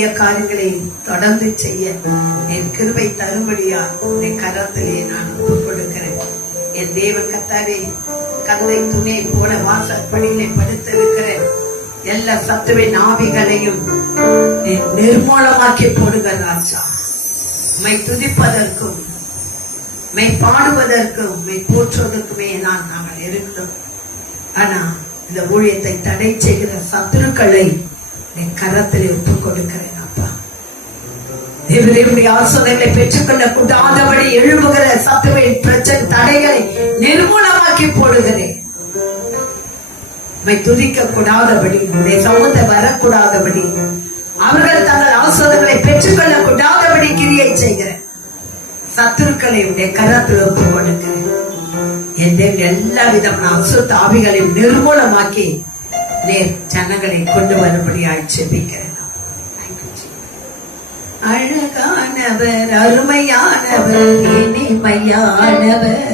புதிய காரியங்களை தொடர்ந்து செய்ய என் கிருபை தரும்படியா என் கரத்திலே நான் ஒப்புக் கொடுக்கிறேன். என் தேவன் கர்த்தாவே, கல்லை துணை போல வாசற்படியிலே படுத்திருக்கிற எல்லா சத்துவின் ஆவிகளையும் நிர்மூலமாக்கி போடுங்க ராஜா. உம்மை துதிப்பதற்கும் உம்மை பாடுவதற்கும் உம்மை போற்றுவதற்குமே நாங்கள் இருக்கிறோம். ஆனா இந்த ஊழியத்தை தடை செய்கிற சத்துருக்களை என் கரத்திலே ஒப்புக் கொடுக்கிறேன் அப்பா. தேவனுடைய ஆசோதனைகளை பெற்றுக்கொள்ள கூடாதபடி எழுப்புகிற சத்துவின் பிரச்சனை தடைகளை நிர்மூலமாக்கி போடுகிறேன். துதிக்க கூடாதபடி, சமூகத்தை வரக்கூடாதபடி, அவர்கள் தங்கள் ஆசோதனைகளை பெற்றுக்கொள்ள கூடாதபடி கிரியை செய்கிறேன். சத்துருக்களை உடைய கரத்தில் ஒப்புக் கொடுக்கிறேன். என் தேவன் எல்லா விதமான அசுத்த ஆவிகளையும் நிர்மூலமாக்கி நேர் ஜனங்களை கொண்டு வரும்படி ஆட்சேபிக்கிறேன். அழகானவர், அருமையானவர், இனிமையானவர்,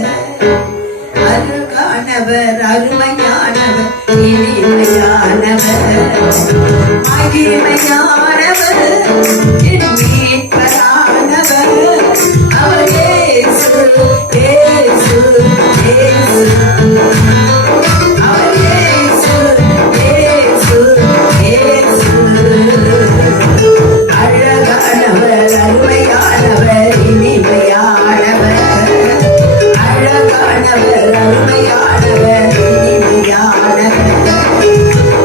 அழகானவர், அருமையானவர், இனிமையானவர், மகிமையானவர், மீட்பரானவர், அவர் இயேசு, இயேசு, இயேசு, அவர் இயேசு, இயேசு, இயேசு. அழகானவர், அருமையானவர், இனிமையானவர், அழகானவர், அருமையானவர், இனிமையானவர்,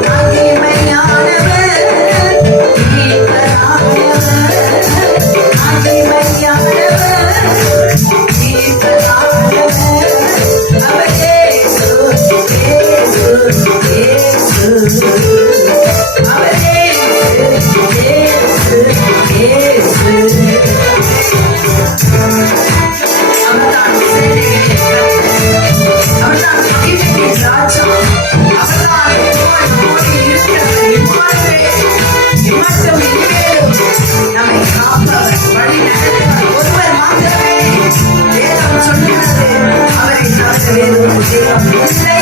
மகிமையானவர், மீட்பரானவர், மகிமையானவர், மீட்பரானவர், அவர் இயேசு, இயேசு, இயேசு, அவர் இயேசு, இயேசு, இயேசு. அவர்தான் அவர்தான் ராஜா. அவர்தான் நம்மை காப்பவர், வழி நடத்துவர் ஒருவர் மாத்திரமே. வேதம் சொல்லுகிறது, அவரை தவிர வேறு ஒரு தெய்வம் இல்லை.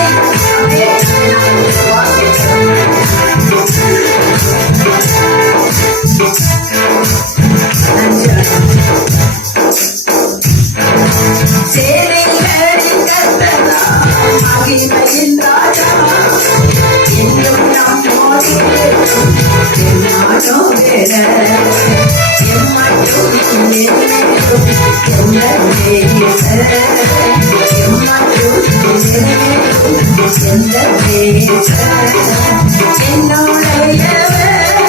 சேனைகளின் கர்த்தரா, மகிமையின் ராஜா, இன்னும் நம்மோடு என்னாலும் வேற எம்மட்டும் எம்மாட்டும் எந்த பேச என்னுடையவர்,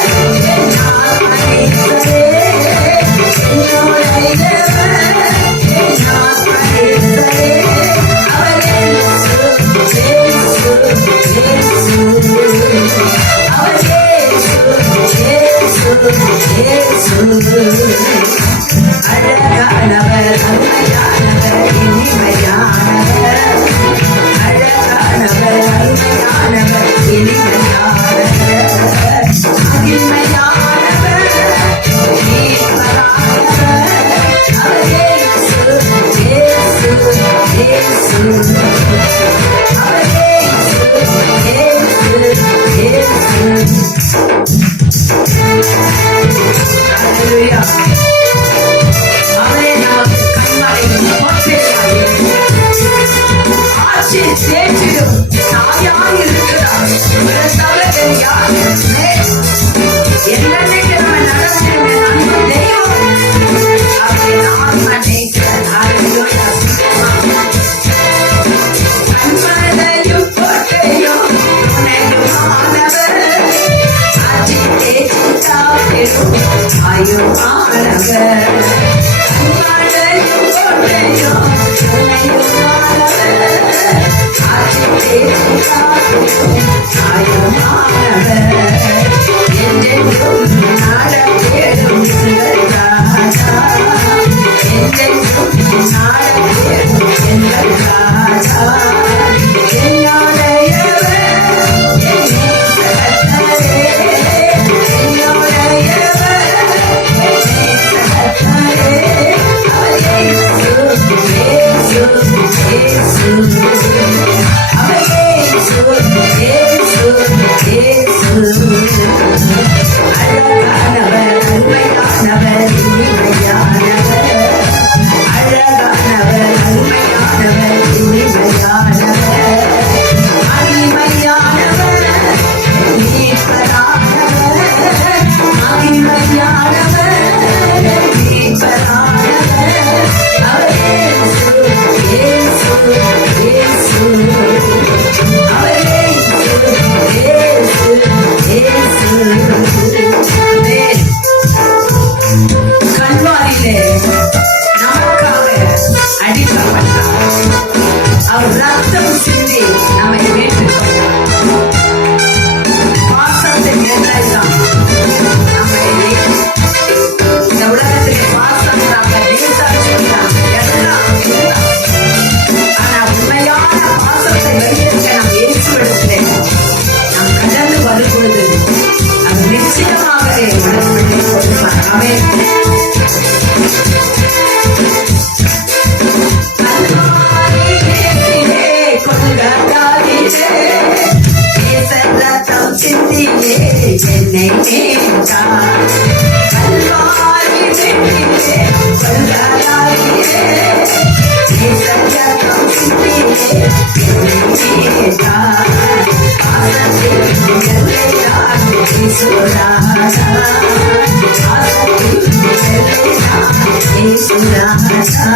என்னால் அனைத்தரே, என்னுடையவர், என்னால் அனைத்தரே, அவர் இயேசு, இயேசு, இயேசு, அவர் இயேசு, இயேசு, இயேசு. அழகானவர், அருமையானவர், இனிமையானவர், அழகானவர், அருமையானவர், இனிமையானவர், மகிமையானவர், மீட்பரானவர், அவர் இயேசு, இயேசு, இயேசு, அவர் இயேசு, இயேசு, இயேசு. ஹல்லேலூயா. அவரே நமக்கு கண்மலையும் கோட்டையாயும் ஆட்சி தேற்றிடும் தாயாயிருக்கிறார். இவரை தவிர வேறு யார்? என்னன்னைக்கு நம்ம நடத்தின அன்பு தெய்வம் அவரை நான் நினைக்கிறேன். ஹல்லேலூயா. கண்மலையும் கோட்டையும் துணையுமானவர், ஆட்சி தேற்றி காத்திடும் ஆயுமானவர், கண்மலையும் கோட்டையும் துணையுமானவர், ஆட்சி தேற்றி காத்திடும் ஆயுமானவர், என்றென்றும் ரத்தம் சிந்தி நம்மை மீட்டுக் கொண்டார். பாசத்தின் எல்லைதான் நம்மை இந்த உலகத்திலே பாசம் எல்லாம். ஆனா உண்மையான பாசத்தை வைத்திருக்க நம் இயேசுவிடத்திலே நாம் கடந்து வரும்பொழுது அது நிச்சயமாகவே உடன்படிக்கை கொடுப்பார். ஆமென். ரத்தம் சிந்தியே என்னை மீட்டார். கல்வாரி வெற்றிலே கொள்கையாகியே ரத்தம் சிந்தியே என்னை மீட்டார். ஆசத்தில் எல்லைதான் ஈசுராஜா, ஆசத்தில் எல்லைதான் ஈசுராஜா.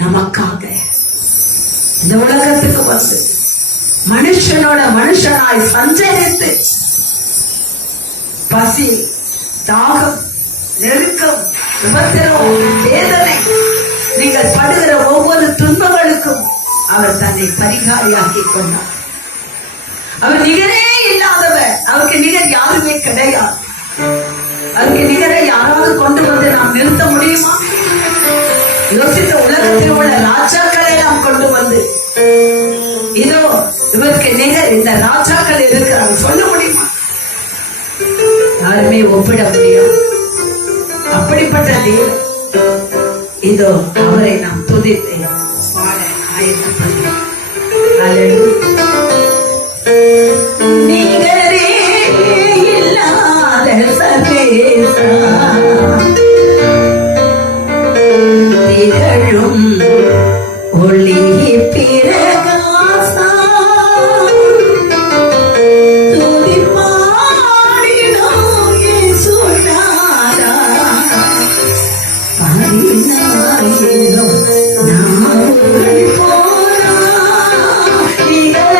நமக்காக இந்த உலகத்துக்கு வந்து மனுஷனோட மனுஷனாய் சஞ்சரித்து பசி, தாகம், நெருக்கம், விபத்திரம், வேதனை, நீங்கள் படுகிற ஒவ்வொரு துன்பங்களுக்கும் அவர் தன்னை பரிகாரியாக்கிக் கொண்டார். அவர் நிகரே இல்லாதவர். அவருக்கு நிகர் யாருமே கிடையாது. அவருக்கு நிகரை யாராவது கொண்டு வந்து நாம் நிறுத்த முடியுமா? யோசித்த உலகத்தில் உள்ள ராஜாக்களை நாம் கொண்டு வந்து இதோ இவருக்கு நிகர் இந்த ராஜாக்கள் இருக்கிறாங்க சொல்ல முடியுமா? யாருமே ஒப்பிட முடியும். அப்படிப்பட்ட தேவன் இதோ அவரை நாம் துதித்து பாட ஆயத்தப்படுகிறோம். நிகரே இல்லாத சர்வேசா, திகழும் ஒளி பிரகாசா, துதி பாடிடும் இயேசுநாதா, பதினாயிரம் நாமங்கள் போரா, நிகரே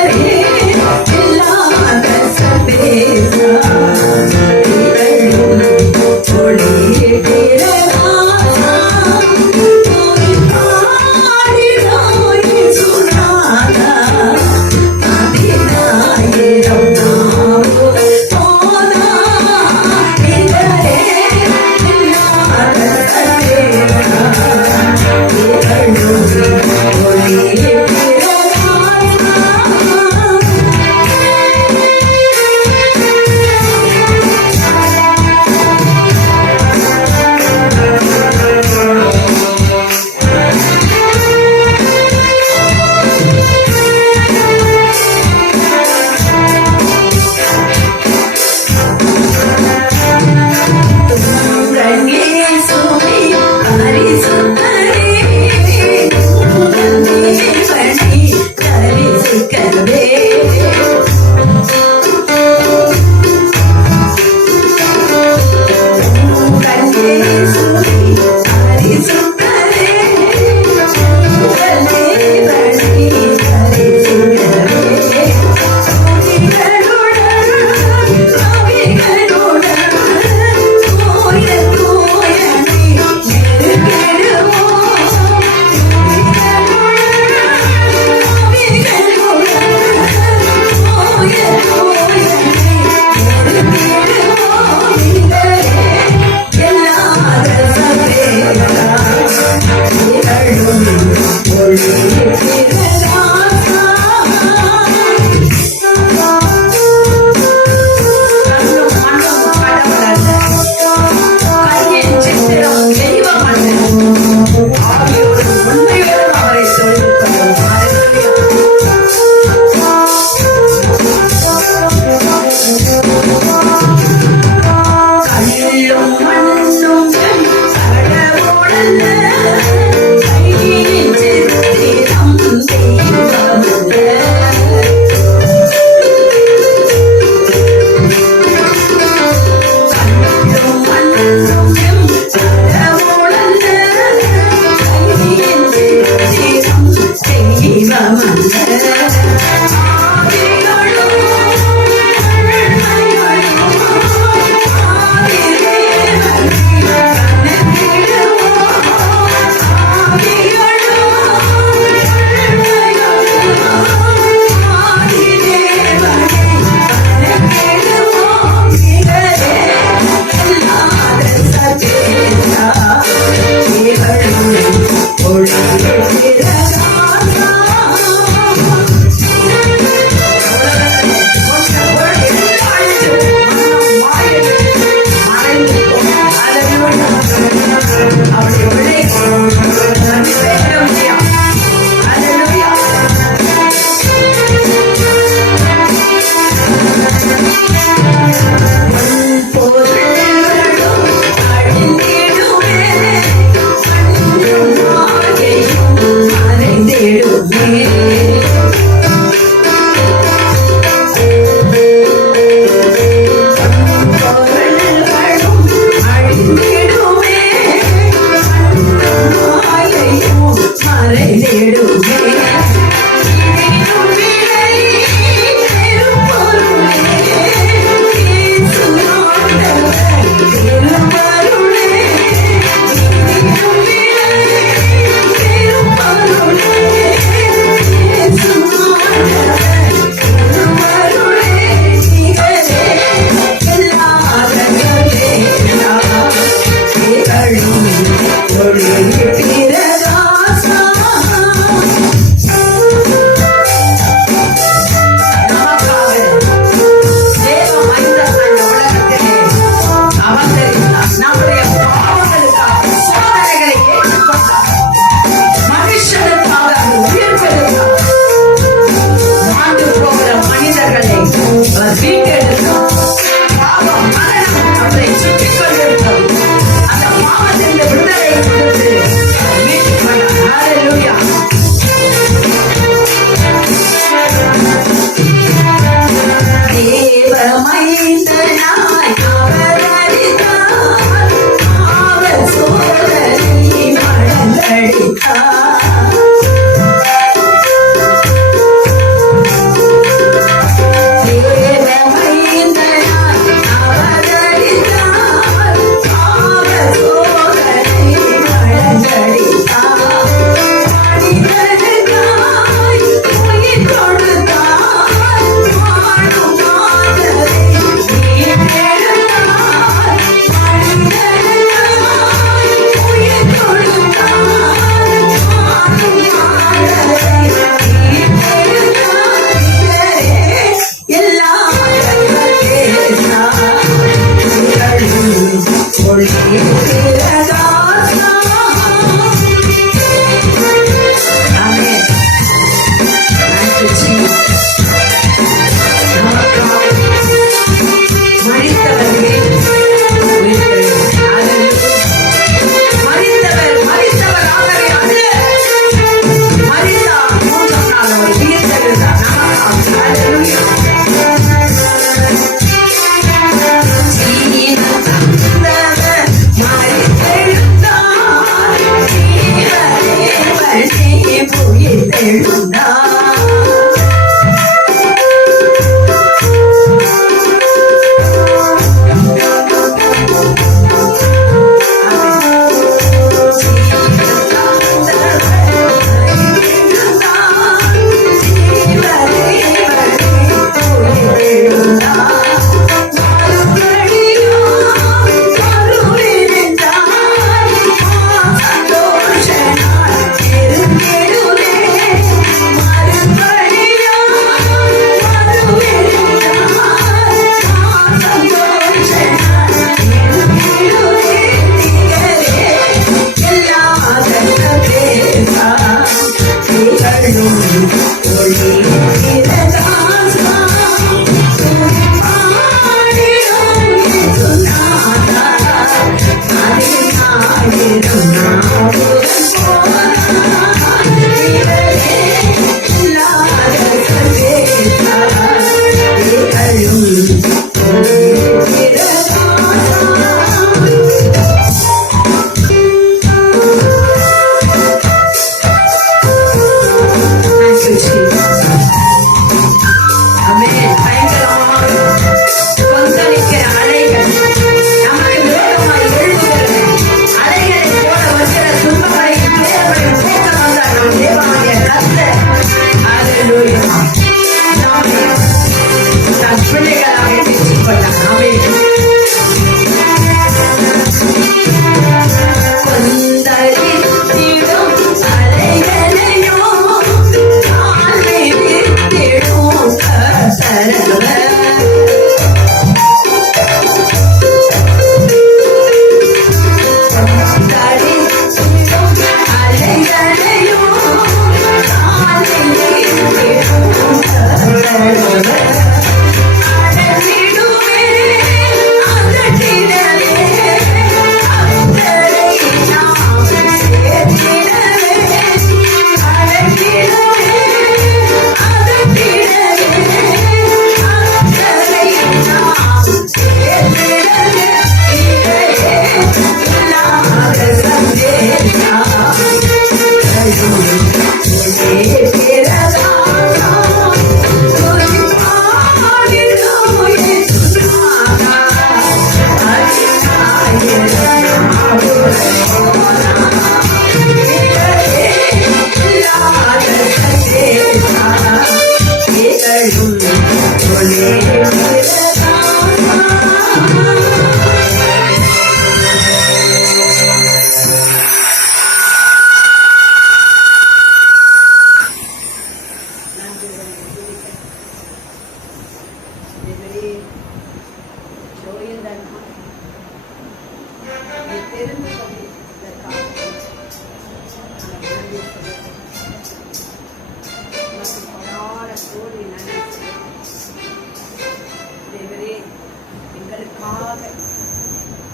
ஒளி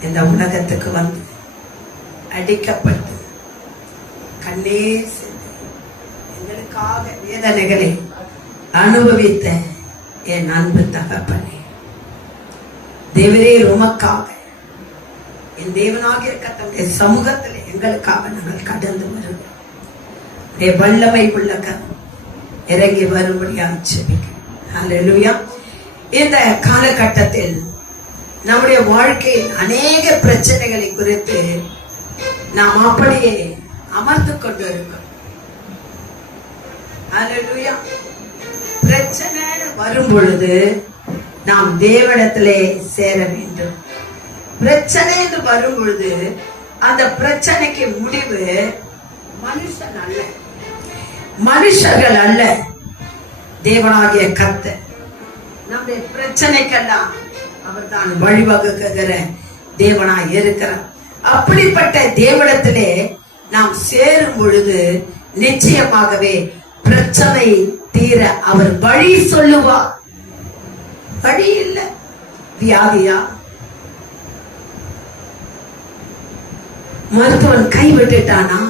இந்த உலகத்துக்கு வந்து அடிக்கப்பட்டு கண்ணீர் சிந்தி எங்களுக்காக வேதனைகளை அனுபவித்த என் அன்பு தகப்பனே, தேவரே உமக்காக என் தேவனாகிய கர்த்தருடைய சமூகத்தில் எங்களுக்காக நாங்கள் கடந்து வருகிறோம். வல்லமை உள்ள இறங்கி வரும்படியாக ஜெபிக்கிறேன். ஹல்லேலூயா. இந்த காலகட்டத்தில் நம்முடைய வாழ்க்கையில் அநேக பிரச்சனைகளை குறித்து நாம் அப்படியே அமர்ந்து கொண்டு இருக்கோம். ஹல்லேலூயா. பிரச்சனை வரும் பொழுது நாம் தேவனிடத்திலே சேர வேண்டும். பிரச்சனை என்று வரும் பொழுது அந்த பிரச்சனைக்கு முடிவு மனுஷன் அல்ல, மனுஷர்கள் அல்ல, தேவனாகிய கர்த்தர். நம்முடைய பிரச்சனைக்கெல்லாம் அவர் தான் வழிவகுக்கிற தேவனாய் இருக்கிறார். அப்படிப்பட்ட தேவனிடத்திலே நாம் சேரும் பொழுது நிச்சயமாகவே பிரச்சனை தீர அவர் வழி சொல்லுவார். வழி இல்லை. வியாதியா, மருத்துவன் கைவிட்டுட்டானா,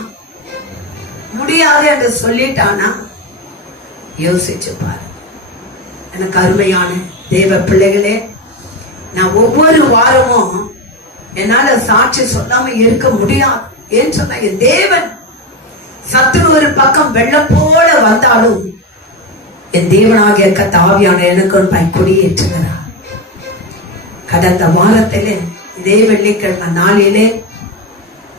முடியாது என்று சொல்லிட்டானா, யோசிச்சு பாரு. எனக்கு அருமையான தேவ பிள்ளைகளே, நான் ஒவ்வொரு வாரமும் என்னால சாட்சி சொல்லாம இருக்க முடியாது. ஏன்னு சொன்ன என் தேவன் சத்துரு ஒரு பக்கம் வெள்ளம் போல வந்தாலும் என் தேவனாகிய கர்த்தர் எனக்கு கொடியேற்றுகிறார். கடந்த வாரத்திலே இதே வெள்ளிக்கிழமை நாளிலே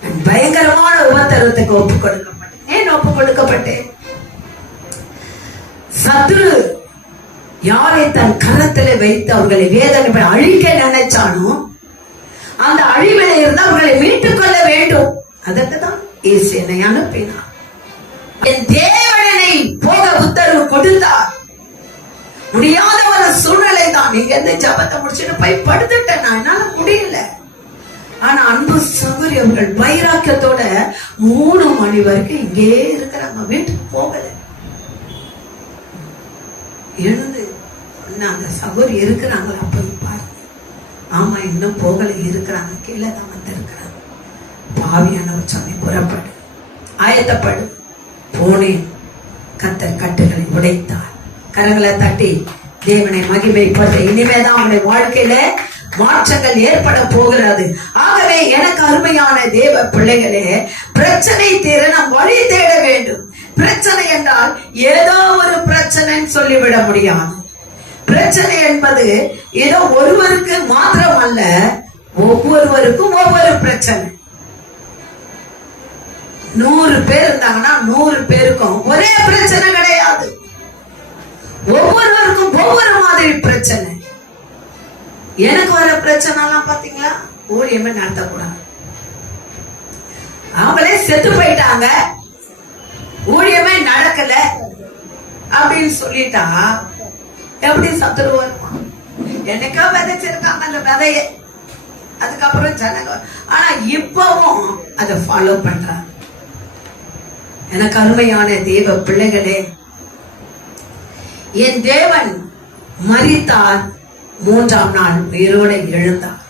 நான் பயங்கரமான உபத்திரவத்துக்கு ஒப்புக் கொடுக்கப்பட்டேன். ஏன் ஒப்புக் கொடுக்கப்பட்டேன்? சத்துரு யாரை தன் கரத்திலே வைத்து அவர்களை வேதனை அழிக்க நினைச்சானோ அந்த அழிவில இருந்து அவர்களை மீட்டுக் கொள்ள வேண்டும். அதற்கு தான் இயேசு என்னை அனுப்பினார். என் தேவனை போக உத்தரவு கொடுத்தார். முடியாத ஒரு சூழ்நிலை தான். நீங்க இருந்து ஜபத்தை முடிச்சுட்டு போய் படுத்துட்டேன், நான் என்னால முடியல. ஆனா அன்பு சகோதரி அவர்கள் வைராக்கியத்தோட 3 மணி வரைக்கும் இங்கே இருக்கிறாங்க, வீட்டுக்கு போகல. எழுந்து அந்த சகோதரி இருக்கிறாங்களா போய் பாருங்க. ஆமா, இன்னும் போகல, இருக்கிறாங்க, கீழே தான் வந்து இருக்கிறாங்க. பாவியானவர் சொன்ன புறப்படு, ஆயத்தப்படு. போனேன். கர்த்தர் கட்டுகளை உடைத்தார். கரங்களை தட்டி தேவனை மகிமைப்படுத்த இனிமேதான் அவனுடைய வாழ்க்கையில மாற்றங்கள் ஏற்பட போகிறது. ஆகவே எனக்கு அருமையான தேவ பிள்ளைகளே, பிரச்சனை தீர நாம் வழி தேட வேண்டும். பிரச்சனை என்றால் ஏதோ ஒரு பிரச்சனைன்னு சொல்லிவிட முடியாது. பிரச்சனை என்பது ஏதோ ஒருவருக்கு மாத்திரம் அல்ல, ஒவ்வொருவருக்கும் ஒவ்வொரு பிரச்சனை. 100 பேர் இருந்தாங்கன்னா 100 பேருக்கும் ஒரே பிரச்சனை கிடையாது. ஒவ்வொருவருக்கும் ஒவ்வொரு மாதிரி பிரச்சனை. எனக்கு வர பிரச்சனை எல்லாம் பாத்தீங்களா, ஊழியமே நடத்தக்கூடாது, அவங்களே செத்து போயிட்டாங்க, ஊழியமே நடக்கல அப்படின்னு சொல்லிட்டா எப்படி சத்துரு வருமா? என்னைக்கா விதைச்சிருக்காங்க அந்த விதைய, அதுக்கப்புறம் ஜனங்க ஆனா இப்பவும் அதை ஃபாலோ பண்றாங்க. எனக்கு அருமையான தேவ பிள்ளைகளே, என் தேவன் மரித்தார், 3ஆம் நாள் உயிரோடு எழுந்தார்.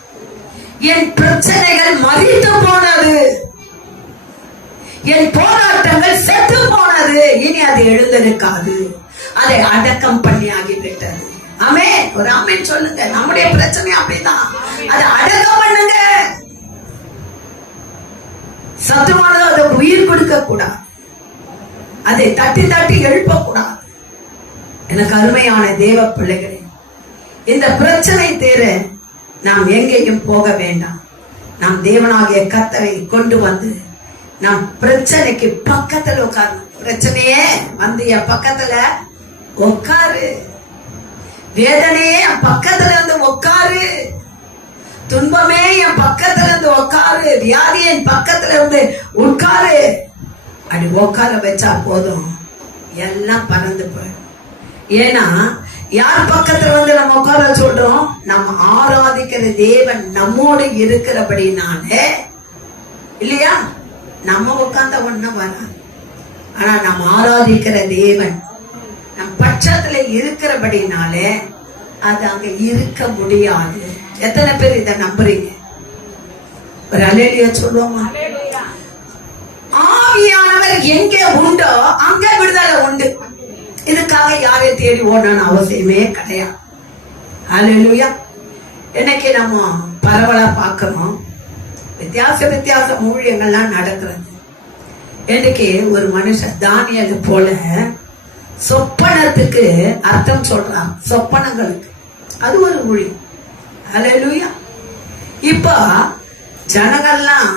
என் பிரச்சனைகள் மரித்து போனது, என் போராட்டங்கள் செத்து போனது, இனி அது எழுந்திருக்காது, அதை அடக்கம் பண்ணி ஆகிவிட்டது. ஆமென். ஒரு ஆமென் சொல்லுங்க. நம்முடைய பிரச்சனை அப்படிதான், அதை அடக்கம் பண்ணுங்க. சத்துவானது அதை உயிர் கொடுக்க கூடாது, அதை தட்டி தட்டி எழுப்ப கூடாது. எனக்கு அருமையான தேவ பிள்ளைகளே, இந்த பிரச்சனை தீர நாம் எங்கேயும் போக வேண்டாம். நாம் தேவனாகிய கர்த்தரை கொண்டு வந்து நாம் பிரச்சனைக்கு பக்கத்துல உட்காரணும். பிரச்சனையே வந்து என் பக்கத்துல உட்காரு, வேதனையே என் பக்கத்துல இருந்து உட்காரு, துன்பமே என் பக்கத்துல இருந்து உட்காரு, வியாதி என் பக்கத்துல இருந்து உட்காரு. அப்படி உட்கார வச்சா போதும், எல்லாம் பறந்து போயிடும். ஏன்னா யார் பக்கத்துல வந்து நம்ம உட்கார சொல்றோம்? நம்ம ஆராதிக்கிற தேவன் நம்மோடு இருக்கிறபடினாலே இல்லையா? நம்ம உட்கார்ந்த ஒண்ணும் வராது. ஆனா நம்ம ஆராதிக்கிற தேவன் நம் பட்சத்துல இருக்கிறபடினாலே அது அங்க இருக்க முடியாது. எத்தனை பேர் இதை நம்புறீங்க? ஒரு அல்லேலூயா சொல்லுவோமா? ஆவியானவர் எங்கே உண்டோ அங்க விடுதலை உண்டு. இதுக்காக யாரையும் தேடி ஓடணும்னு அவசியமே கிடையாது. அல்லேலூயா. இன்னைக்கு நம்ம பரவலா பார்க்கணும், வித்தியாச ஊழியங்கள்லாம் நடக்கிறது. இன்னைக்கு ஒரு மனுஷன் தானியேல் போல சொப்பனத்துக்கு அர்த்தம் சொல்றான், சொப்பனங்களுக்கு. அது ஒரு ஊழியம். அல்லேலூயா. இப்ப ஜனங்கள்லாம்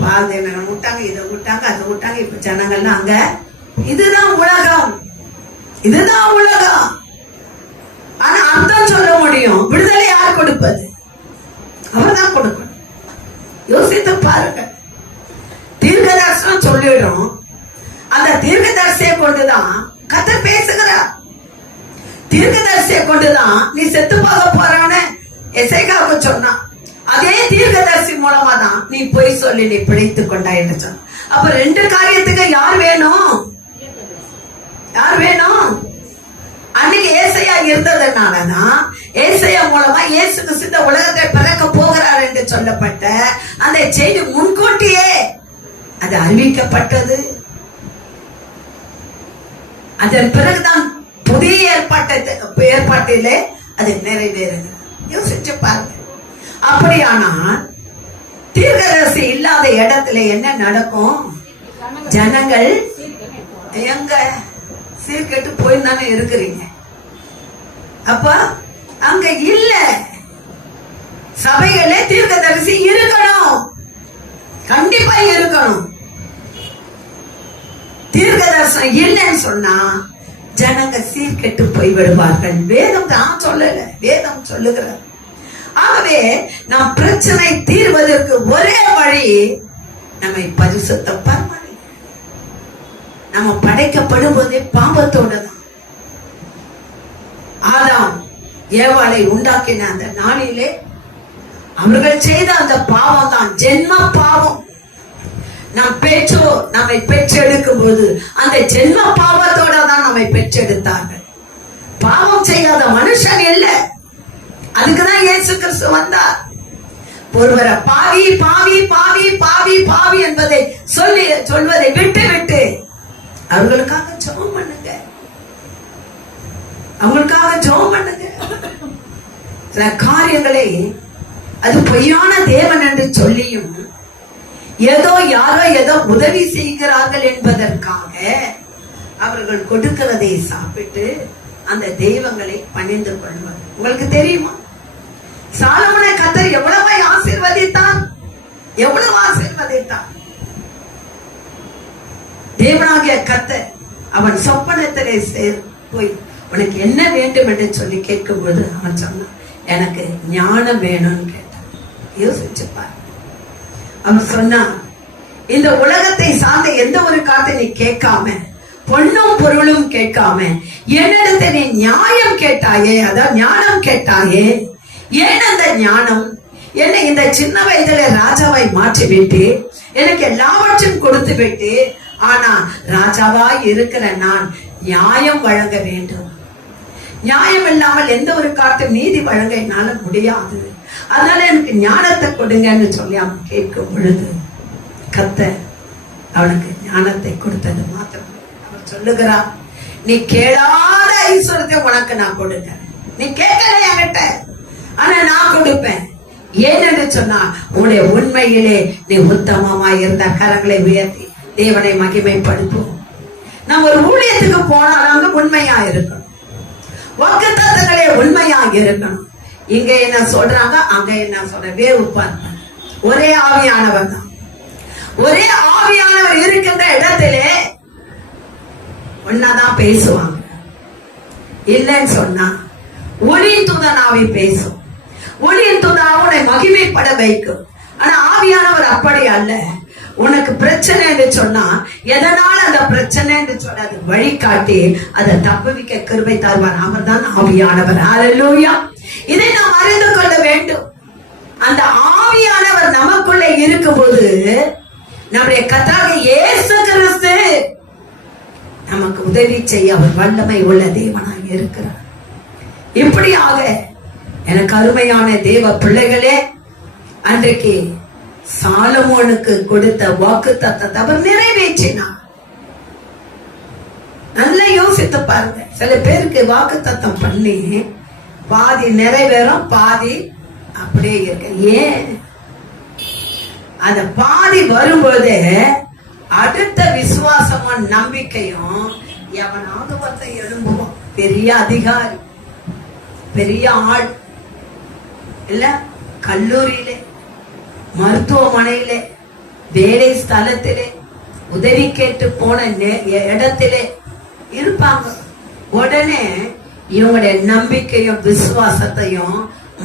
பாதையில விட்டாங்க, இதை விட்டாங்க, அதை விட்டாங்க. இப்ப ஜனங்கள்லாம் அங்க இதுதான் உலகம், இதுதான் உலகம். ஆனா அர்த்தம் சொல்ல முடியும். விடுதலை யார் கொடுப்பது? அவர்தான் கொடுக்கணும். யோசித்து பாருங்க. தீர்க்கதரிசனம் சொல்லிடுறோம், அந்த தீர்க்கதரிசியை கொண்டுதான் கர்த்தர் பேசுகிறார். தீர்க்கதரிசியை கொண்டுதான் நீ செத்து போக போறவன எசேக்கியாவுக்கு சொன்னான். அதே தீர்க்கதரிசி மூலமா தான் நீ பொய் சொல்லி நீ பிழைத்துக் கொண்டாய் என்று சொன்ன. அப்ப ரெண்டு காரியத்துக்கு யார் வேணும்? யார் வேணும்? அன்னைக்கு ஏசையா இருந்ததுனாலதான் ஏசையா மூலமா இயேசு கிறிஸ்து உலகத்தை பிறக்க போகிறார் என்று சொல்லப்பட்ட அந்த செய்தி முன்கூட்டியே அது அறிவிக்கப்பட்டது. அதன் பிறகுதான் புதிய ஏற்பாட்டிலே அது நிறைவேறுகிறது. யோசிச்சு பாருங்க. அப்படியானால் தீர்க்கதரிசி இல்லாத இடத்துல என்ன நடக்கும்? ஜனங்கள் எங்க சீர்கெட்டு போயிருந்தானே இருக்கிறீங்க. அப்ப அங்க இல்ல. சபைகளே தீர்க்கதரிசி இருக்கணும், கண்டிப்பா இருக்கணும். தீர்க்கதரிசனம் இல்லைன்னு சொன்னா ஜனங்க சீர்கெட்டு போய் விடுவார்கள். வேதம் தான் சொல்லல, வேதம் சொல்லுகிறது. ஆகவே நம் பிரச்சனை தீர்வதற்கு ஒரே வழி நம்மை பரிசுத்தப்படுத்த. நம்ம படைக்கப்படும் போதே பாவத்தோட தான். ஆதாம் ஏவாளை உண்டாக்கின அந்த நாளிலே அவர்கள் செய்த அந்த பாவம் தான் ஜென்ம பாவம். நம் பெற்றோர் நம்மை பெற்றெடுக்கும் போது அந்த ஜென்ம பாவத்தோட தான் நம்மை பெற்றெடுத்தார்கள். பாவம் செய்யாத மனுஷன் இல்லை. அதுக்குதான் இயேசு கிறிஸ்து வந்தார். ஒருவரை பாவி பாவி பாவி பாவி பாவி என்பதை சொல்வதை விட்டு விட்டு அவர்களுக்காக ஜெபம் பண்ணுங்க, அவங்களுக்காக ஜெபம் பண்ணுங்க. சில காரியங்களை அது பொய்யான தேவன் என்று சொல்லியும் ஏதோ யாரோ ஏதோ உதவி செய்கிறார்கள் என்பதற்காக அவர்கள் கொடுக்கிறதை சாப்பிட்டு அந்த தெய்வங்களை பணிந்து கொள்வார். உங்களுக்கு தெரியுமா, சாலமோனை கர்த்தர் எவ்வளவு ஆசீர்வதித்தார், எவ்வளவு ஆசீர்வதித்தார். தேவனாகிய கர்த்தர் அவன் சொப்பனத்திலே போய் உனக்கு என்ன வேண்டும் என்று சொல்லி கேட்கும் போது அவன் சொன்னான், எனக்கு ஞானம் வேணும்னு கேட்டான். யோசிச்சுப்பார். அவன் சொன்னான், இந்த உலகத்தை சார்ந்த எந்த ஒரு காரியத்தை நீ கேட்காம, பொண்ணும் பொருளும் கேட்காம என்னிடத்தை நீ நியாயம் கேட்டாயே, அதான் ஞானம் கேட்டாயே. ஏன் அந்த ஞானம்? என்ன இந்த சின்ன வயதுல ராஜாவை மாற்றி விட்டு எனக்கு எல்லாவற்றையும் கொடுத்து விட்டு, ஆனா ராஜாவாய் இருக்கிற நான் நியாயம் வழங்க வேண்டும். நியாயம் இல்லாமல் எந்த ஒரு காரியத்தையும் நீதி வழங்க என்னால முடியாது. அதனால எனக்கு ஞானத்தை கொடுங்கன்னு சொல்லி அவன் கேட்கும் பொழுது கர்த்தர் அவனுக்கு ஞானத்தை கொடுத்தது மாத்திரம். அவர் சொல்லுகிறார், நீ கேளாத ஐஸ்வர்யத்தை உனக்கு நான் கொடுக்கிறேன். நீ கேட்கல என்கிட்ட, ஆனா நான் கொடுப்பேன். ஏனென்று சொன்னா உன்னுடைய உண்மையிலே நீ உத்தமமாய் இருந்த கரங்களை உயர்த்தி தேவனை மகிமைப்படுத்தும். நம்ம ஒரு ஊழியத்துக்கு போனாலும் உண்மையா இருக்கணும், வாக்குத்தத்தங்களே உண்மையா இருக்கணும். இங்க என்ன சொல்றாங்க, அங்க என்ன சொல்ற, வேறு பார்ப்பேன். ஒரே ஆவியானவர் தான். ஒரே ஆவியானவர் இருக்கின்ற இடத்திலே ஒன்னாதான் பேசுவாங்க. இல்லைன்னு சொன்னா ஒளியின் தூதன் ஆவி பேசும், ஒளியின் தூதன் அவனை மகிமைப்பட வைக்கும். ஆனா ஆவியானவர் அப்படி அல்ல. உனக்கு பிரச்சனை என்று சொன்னா எதனால அந்த பிரச்சனை என்று சொன்ன அது வழிகாட்டி அதை தப்புவிக்க கிருபை தருவார். அவர் தான் ஆவியானவர். ஹல்லேலூயா. இதை நாம் அறிந்து கொள்ள வேண்டும். அந்த ஆவியானவர் நமக்குள்ளே இருக்கும்போது நம்முடைய கர்த்தராகிய இயேசு கிறிஸ்து நமக்கு உதவி செய்ய அவர் வல்லமை உள்ள தேவனாக இருக்கிறார். இப்படியாக எனக்கு அருமையான தேவ பிள்ளைகளே, அன்றைக்கு சாலமோனுக்கு கொடுத்த வாக்கு தத்தத்தை அவர் நிறைவேற்றினார். நல்லா யோசித்து பாருங்க. சில பேருக்கு வாக்கு தத்தம் பண்ணி பாதி நிறைவேறும், பாதி அப்படியே இருக்கு. ஏன்? அந்த பாதி வரும்போது அடுத்த விசுவாசமும் நம்பிக்கையும் எவனாவது வந்து எழும்புவான். பெரிய அதிகாரி, பெரிய ஆள் இல்ல, கல்லூரியிலே, மருத்துவமனையிலே, வேலை ஸ்தலத்திலே, உதவி கேட்டு போன இடத்திலே இருப்பாங்க. உடனே இவங்களுடைய நம்பிக்கையும் விசுவாசத்தையும்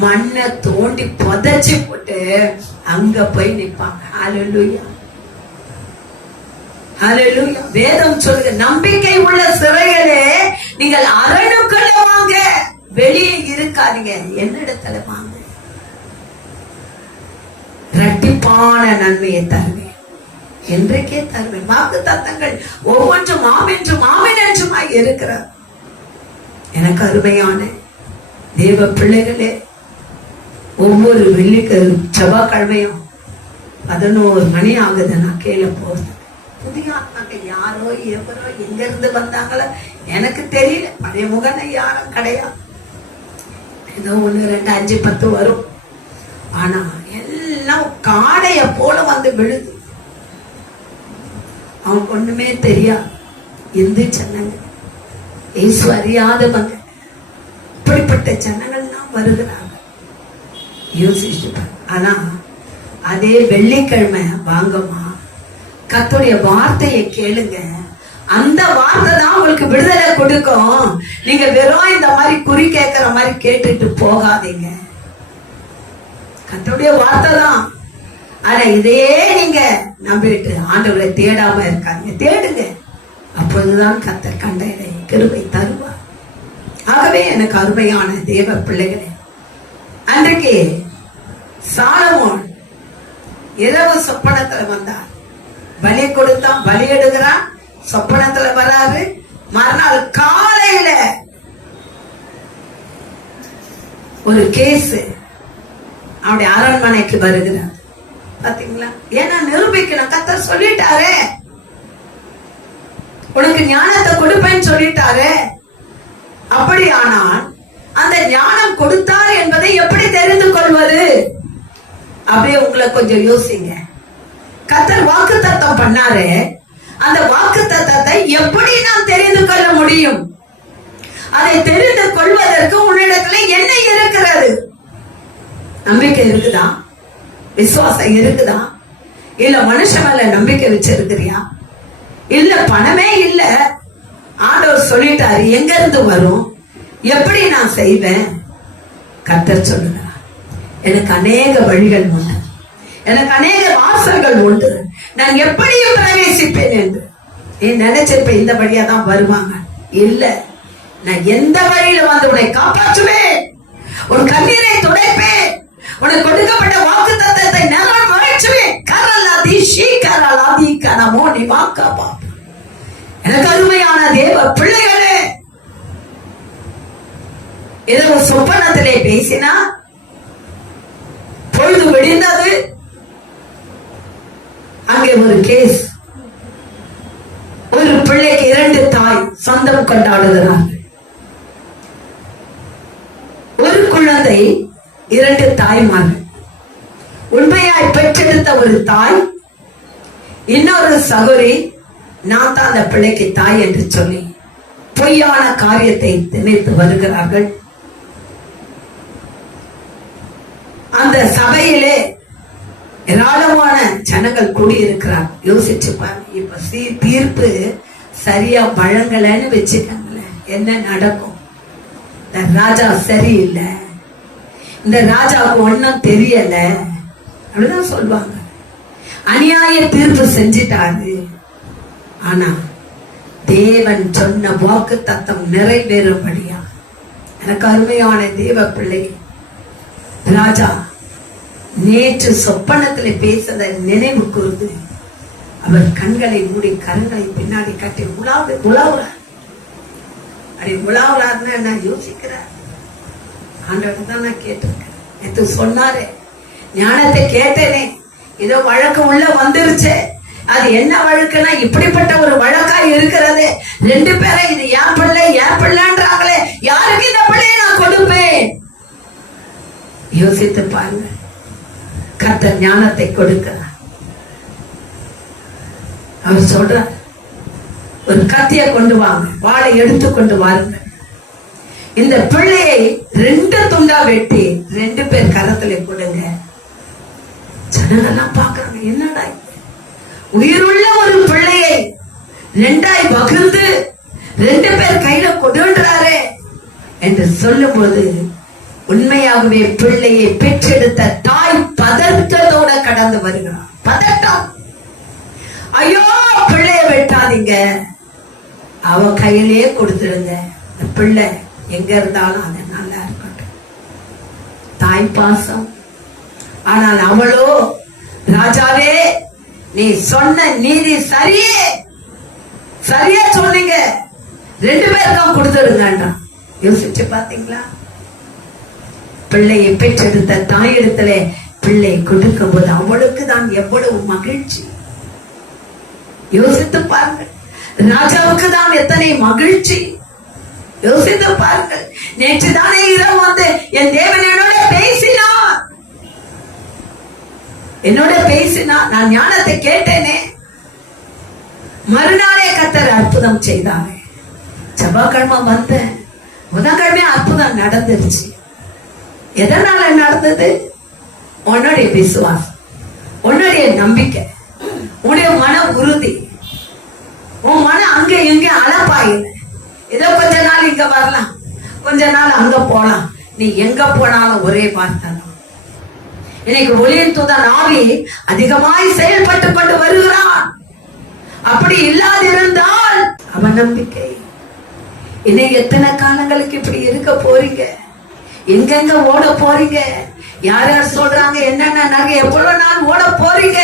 மண்ணை தோண்டி புதைச்சி போட்டு அங்க போய் நிற்பாங்க. ஹல்லேலூயா, ஹல்லேலூயா. வேதம் சொல்லுங்க, நம்பிக்கை உள்ள சிறைகளே நீங்கள் அரணுக்குள்ள வாங்க, வெளியே இருக்காதீங்க, என்னிடத்துல வாங்க, இரட்டிப்பான நன்மையை தருவேன், என்றைக்கே தருவேன். வாக்கு தத்தங்கள் ஒவ்வொன்றும் மாமென்றும் மாமென்றுமாய் இருக்கிறார். எனக்கு அருமையான தேவ பிள்ளைகளே, ஒவ்வொரு செவ்வாய்க்கிழமையும் 11 மணி ஆகுது நான் கீழே போறது. புதிய ஆத்மாக்கள் யாரோ எவரோ எங்க இருந்து வந்தாங்களோ எனக்கு தெரியல. பழைய முகனை யாரும் கிடையாது. ஏதோ 1, 2, 5, 10 வரும். ஆனா எல்லாம் காடைய போல வந்து விழுது. அவனுக்கு ஒண்ணுமே தெரியாது. இந்து ஜனங்க, இயேசு அறியாதவங்க, இப்படிப்பட்ட ஜனங்கள்லாம் வருகிறாங்க. யோசிச்சு. ஆனா அதே வெள்ளிக்கிழமை வாங்கம்மா, கர்த்தருடைய வார்த்தையை கேளுங்க. அந்த வார்த்தை தான் உங்களுக்கு விடுதலை கொடுக்கும். நீங்க வெறும் இந்த மாதிரி குறி கேட்கிற மாதிரி கேட்டுட்டு போகாதீங்க. கர்த்தருடைய வார்த்தை தான். ஆனா இதையே நீங்க நம்பிட்டு ஆண்டவரை தேடாம இருக்காங்க. தேடுங்க, அப்போதுதான் கர்த்தர் கண்டதை கிருபை தருவார். ஆகவே எனக்கு அருமையான தேவ பிள்ளைகளே, அன்றைக்கு சாலமோன் இரவு சொப்பனத்துல வந்தார். பலி கொடுத்தான், பலி எடுக்கிறான், சொப்பனத்துல வராது. மறுநாள் காலையில ஒரு கேஸ் அவனுடைய அரண்மனைக்கு வருகிறார். பாத்தீங்களா? ஏன்னா நிரூபிக்கணும். கர்த்தர் சொல்லிட்டாரு, உனக்கு ஞானத்தை கொடுப்பேன்னு சொல்லிட்டாரு. அப்படியானால் அந்த ஞானம் கொடுத்தார் என்பதை எப்படி தெரிந்து கொள்வது? அப்படியே உங்களை கொஞ்சம் யோசிங்க. கர்த்தர் வாக்கு தத்தம் பண்ணாரு, அந்த வாக்கு தத்தத்தை எப்படி நான் தெரிந்து கொள்ள முடியும்? அதை தெரிந்து கொள்வதற்கு உன்னிடத்துல என்ன இருக்கிறது? நம்பிக்கை இருக்குதா? விசுவாசம் இருக்குதா? இல்ல மனுஷன் மேல நம்பிக்கை வச்சிருக்கிறியா? இல்ல பணமே இல்ல, ஆண்டவர் சொல்லிட்டாரு, எங்க இருந்து வரும், எப்படி நான் செய்வேன்? கர்த்தர் சொல்லுகிறார், எனக்கு அநேக வழிகள் உண்டு, எனக்கு அநேக வாசல்கள் உண்டு, நான் எப்படியும் பிரவேசிப்பேன் என்று. நீ நினைச்சிருப்ப இந்த வழியா தான் வருவாங்க. இல்ல, நான் எந்த வழியில வந்து உன்னை காப்பாற்றுவேன், உன் கண்ணீரை துடைப்பேன், உனக்கு கொடுக்கப்பட்ட வாக்கு தத்தத்தை நான் நிறைவேற்றுவேன். கரலாதி ஷீகரலாதி கனமோ நீ வாக்காப்பா. எனக்கு அருமையான தேவ பிள்ளைகளே, ஏதோ சொப்பனத்திலே பேசினா பொழுது விடிந்தது. அங்கே ஒரு கேஸ். ஒரு பிள்ளைக்கு 2 தாய் சொந்தம் கொண்டாடுகிறார்கள். ஒரு குழந்தை, 2 தாய்மார்கள். உண்மையாய் பெற்றெடுத்த ஒரு தாய், இன்னொரு சகோதரி நான் தான் அந்த பிள்ளைக்கு தாய் என்று சொல்லி பொய்யான காரியத்தை நினைத்து வருகிறார்கள். அந்த சபையிலே ஏராளமான ஜனங்கள் கூடியிருக்கிறார். யோசிச்சு பாருங்க, இப்ப தீர்ப்பு சரியா வழங்கலன்னு வச்சுக்கங்களேன், என்ன நடக்கும்? இந்த ராஜா சரியில்லை, இந்த ராஜாவுக்கு ஒன்னும் தெரியல அப்படிதான் சொல்லுவாங்க. அநியாய தீர்ப்பு செஞ்சிட்டாரு. ஆனா தேவன் சொன்ன வாக்கு தத்தம் நிறைவேறும்படியா எனக்கு அருமையான தேவ பிள்ளை, ராஜா நேற்று சொப்பனத்துல பேசத நினைவு கூர்ந்து அவர் கண்களை மூடி கரங்களை பின்னாடி கட்டி உலாவுறார். அப்படி உலாவுறாருன்னு நான் யோசிக்கிறேன். ஆண்டவன் தான் நான் கேட்டிருக்கேன். நேற்று சொன்னாரே, ஞானத்தை கேட்டேனே, இதோ வழக்கு உள்ள வந்துருச்சு. அது என்ன வழக்குன்னா, இப்படிப்பட்ட ஒரு வழக்கா இருக்கிறது. 2 பேரை இது என் பிள்ளைன்றாங்களே, யாருக்கு இந்த பிள்ளையை நான் கொடுப்பேன்? யோசித்து பாருங்க. கர்த்தர் ஞானத்தை கொடுக்கிறார். அவர் சொல்றார், ஒரு கத்தியை கொண்டு வாங்க, வாளை எடுத்து கொண்டு வாருங்க, இந்த பிள்ளையை 2 துண்டா வெட்டி 2 பேர் கரத்துல கொடுங்க. ஜனங்கள்லாம் பாக்குறாங்க, என்னடா உயிருள்ள ஒரு பிள்ளையை 2ஆய் பகிர்ந்து 2 பேர் கையில கொடுன்றாரே என்று சொல்லும் போது, உண்மையாகவே பிள்ளையை பெற்றெடுத்த தாய் பதற்றத்தோட கடந்து வருகிறார். பதட்டம். ஐயோ, பிள்ளைய வெட்டாதீங்க, அவ கையிலேயே கொடுத்துடுங்க, இந்த பிள்ளை எங்க இருந்தாலும் அது நல்லா இருக்கட்டும். தாய் பாசம். ஆனால் அவளோ, ராஜாவே நீ சொன்ன நீதி சரியா சொன்னீங்க, 2 பேருக்கும் கொடுத்துடுங்க. யோசிச்சு பாத்தீங்களா? பிள்ளையை பெற்றெடுத்த தாயிடத்துல பிள்ளை கொடுக்கும் போது அவளுக்கு தான் எவ்வளவு மகிழ்ச்சி. யோசித்து பாருங்கள். ராஜாவுக்கு தான் எத்தனை மகிழ்ச்சி. யோசித்து பாருங்கள். நேற்று தானே இரவு வந்து என் தேவன் என்னோட பேசினா நான் ஞானத்தை கேட்டேனே. மறுநாளே கர்த்தர் அற்புதம் செய்தாரே. செவ்வாய்க்கிழமை வந்தேன், புதன்கிழமை அற்புதம் நடந்துருச்சு. எதனால நடந்தது? உன்னுடைய விசுவாசம், உன்னுடைய நம்பிக்கை, உன்னுடைய மன உறுதி. உன் மனம் அங்க இங்க அலப்பாயில. ஏதோ கொஞ்ச நாள் இங்க வரலாம், கொஞ்ச நாள் அங்க போலாம், நீ எங்க போனாலும் ஒரே வார்த்தை. இன்னைக்கு ஒளியின் தூதன் ஆவி அதிகமாய் செயல்பட்டு கொண்டு வருகிறான். அப்படி இல்லாதிருந்தால் அவன் நம்பிக்கை. இன்னைக்கு எத்தனை காலங்களுக்கு இப்படி இருக்க போறீங்க? எங்கெங்க ஓட போறீங்க? யார் யார் சொல்றாங்க என்னென்ன நகை எவ்வளவு நாள் ஓட போறீங்க?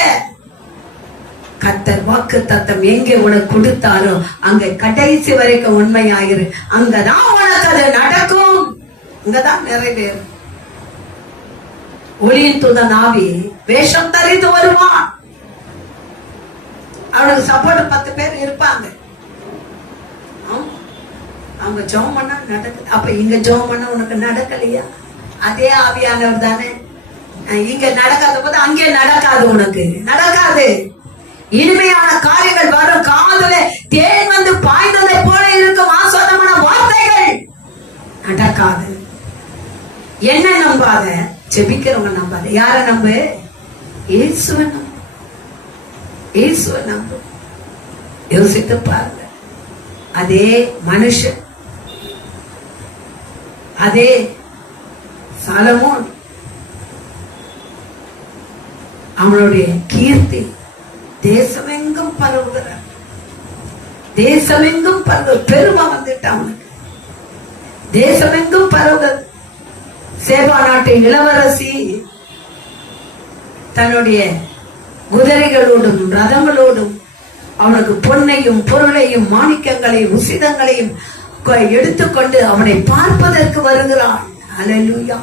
கர்த்தர் வாக்கு தத்தம் எங்கே உனக்கு கொடுத்தாரோ அங்க கடைசி வரைக்கும் உண்மையாயிரு. அங்கதான் உனக்கு அது நடக்கும், அங்கதான் நிறைவேறும். ஒளியின் தூதன் ஆவி வேஷம் தரித்து வருவான். அவனுக்கு சப்போர்ட் 10 பேர் இருப்பாங்க. அவங்க ஜெபம் பண்ணா நடக்குது. அப்ப இங்க ஜெபம் பண்ண உனக்கு நடக்கலையா? அதே ஆவியானவர் தானே. இங்க நடக்காத போது அங்கே நடக்காது, உனக்கு நடக்காது. இனிமையான காரியங்கள் வரும், காதுல தேன் வந்து பாய்ந்ததை போல இருக்கும் ஆசோதமான வார்த்தைகள் நடக்காது. என்ன நம்பாத, ஜெபிக்கிறவங்க நம்பாத. யார நம்பு? இயேசுவை நம்பு. இயேசுவை நம்பு. யோசித்து பாருங்க. அதே மனுஷன், அதே சாலமோன், அவனுடைய கீர்த்தி தேசமெங்கும் பரவுகிறார். தேசமெங்கும் பரவு, பெருமை வந்துட்டு அவனுக்கு தேசமெங்கும் பரவுகிறது. சேபா நாட்டு இளவரசி தன்னுடைய குதிரைகளோடும் ரதங்களோடும் அவனுக்கு பொன்னையும் பொருளையும் மாணிக்கங்களையும் உசிதங்களையும் எடுத்துக்கொண்டு அவனை பார்ப்பதற்கு வருகிறான். அல்லேலூயா.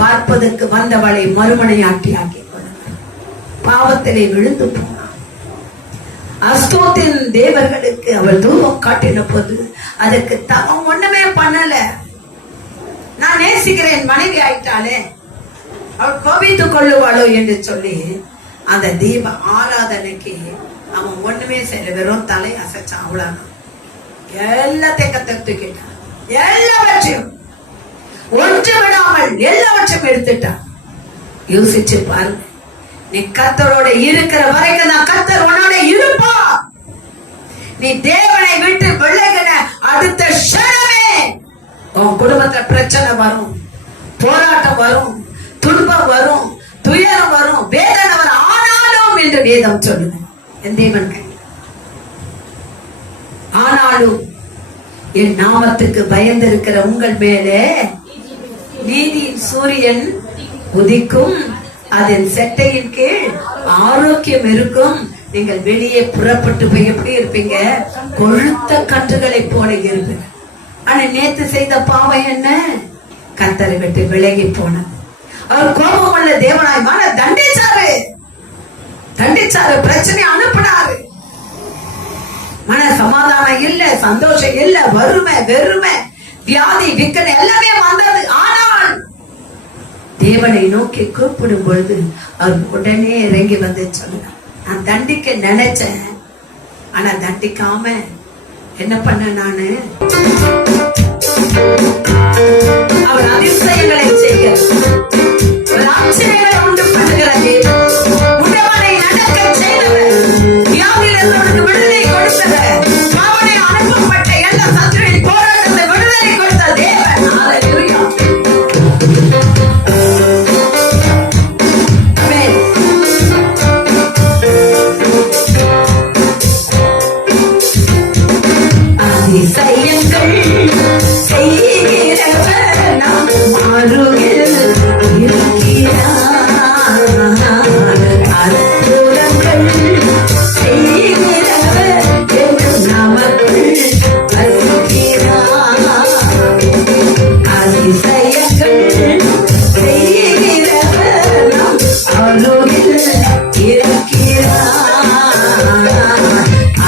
பார்ப்பதற்கு வந்தவளை மறுமனையாட்டி ஆக்கி கொண்டான். பாவத்திலே விழுந்து போனான். அஸ்தோத்தின் தேவர்களுக்கு அவள் தூபம் காட்டின போது அதற்கு தவம் ஒண்ணுமே பண்ணல. நான் நேசிக்கிறேன் மனைவி ஆயிட்டாலே அவள் கோபித்துக் கொள்ளுவாளோ என்று சொல்லி அந்த தீப ஆராதனைக்கு அவன் ஒண்ணுமே செய்யல. வெறும் தலை அசைச்சான். அவ்வளவு எல்லாத்தையும் கத்த தூக்கிட்டான். எல்லாவற்றையும் ஒன்று விடாமல் எல்லாவற்றையும் எடுத்துட்டான். யோசிச்சு பாருங்க. நீ கர்த்தரோட இருக்கிற வரைக்கும் நான் கர்த்தர் உன்னோட இருப்பா. நீ தேவனை விட்டு விலகின அடுத்த க்ஷணமே உன் குடும்பத்துல பிரச்சனை வரும், போராட்டம் வரும், துன்பம் வரும், துயரம் வரும், வேதனை வரும். ஆனாலும் என்று வேதம் சொல்லுங்க, என் தேவன் ஆனாலும் என் நாமத்துக்கு பயந்திருக்கிற உங்கள் மேலே நீதியின் சூரியன் உதிக்கும், அதன் செட்டையின் கீழ் ஆரோக்கியம் இருக்கும். நீங்கள் வெளியே புறப்பட்டு போய் எப்படி இருப்பீங்க? கொழுத்த கன்றுகளை போல இருப்பீங்க. ஆனா நேத்து செய்த பாவம் என்ன? கர்த்தரை விட்டு விலகி போனது. அவர் கோபம் உள்ள தேவனாய் மாற தண்டிச்சாரு, பிரச்சனை அனுப்பினாரு. மன சமாதானம் இல்ல, சந்தோஷம் இல்ல, வறுமை, வெறுமை, வியாதி, விக்கன் எல்லாமே வந்தது. ஆனால் தேவனை நோக்கி கூப்பிடும் பொழுது அவர் உடனே இறங்கி வந்து சொன்னார், நான் தண்டிக்க நினைச்சேன், ஆனா தண்டிக்காம என்ன பண்ண நானு, அவர் அதிசயங்களை செய்ய, ஆச்சரியங்களை உண்டு பண்ணுகிற தேவன், உடவனை நடக்க செய்தவர், வியாதியிலிருந்து விடுதலை கொடுத்தவர், அவனை அனுப்பப்பட்ட எல்லா சத்துருவின் போராட்டத்தை விடுதலை கொடுத்த தேவன். ஹல்லேலூயா. அதிசயங்கள் செய்கிறவர் நம் அருகில் இருக்கிறார்,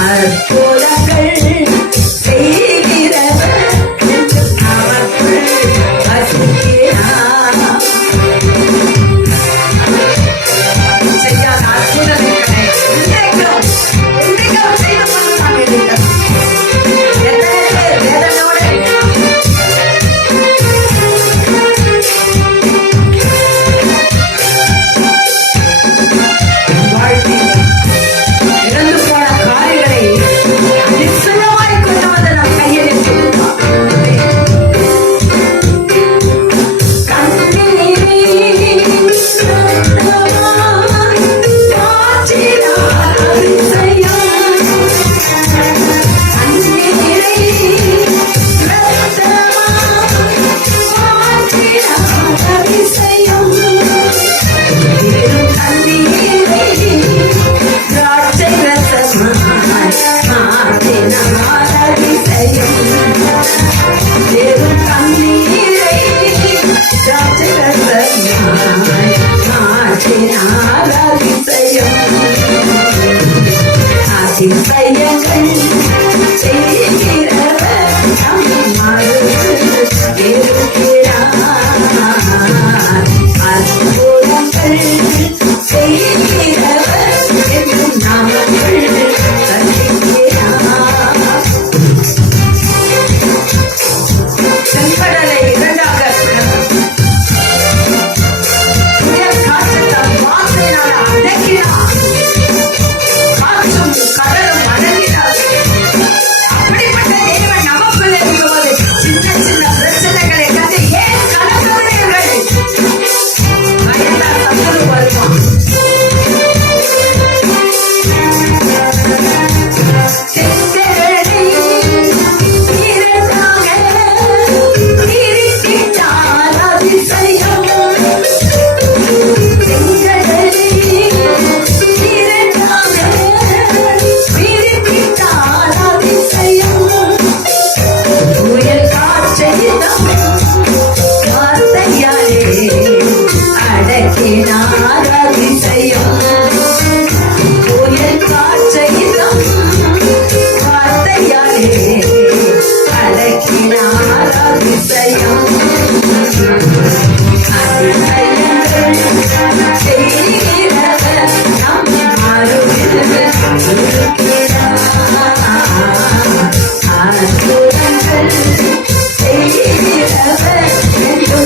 அற்புதங்கள் செய்கிறவர் என்றும் நமக்குள் வசிக்கிறார். அதிசயங்கள் செய்கிறவர்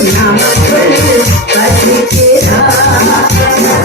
நம் அருகில் இருக்கிறார், அற்புதங்கள்